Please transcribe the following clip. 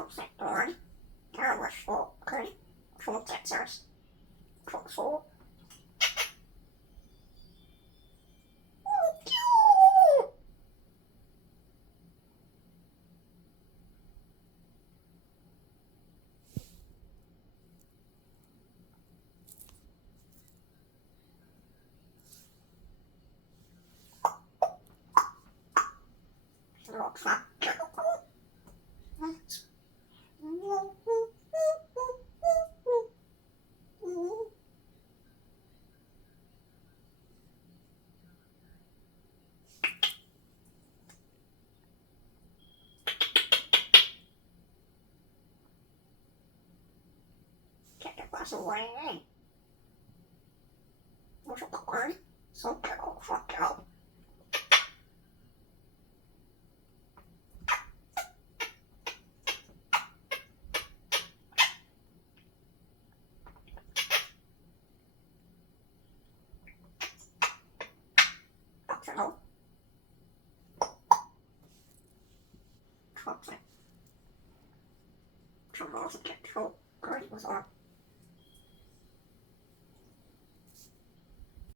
fortsätter. Terrorsaker fortsätter. Så. Så är det. Och så kommer socker och choklad. Absolut. Chocolate. Chocolate. Chocolate.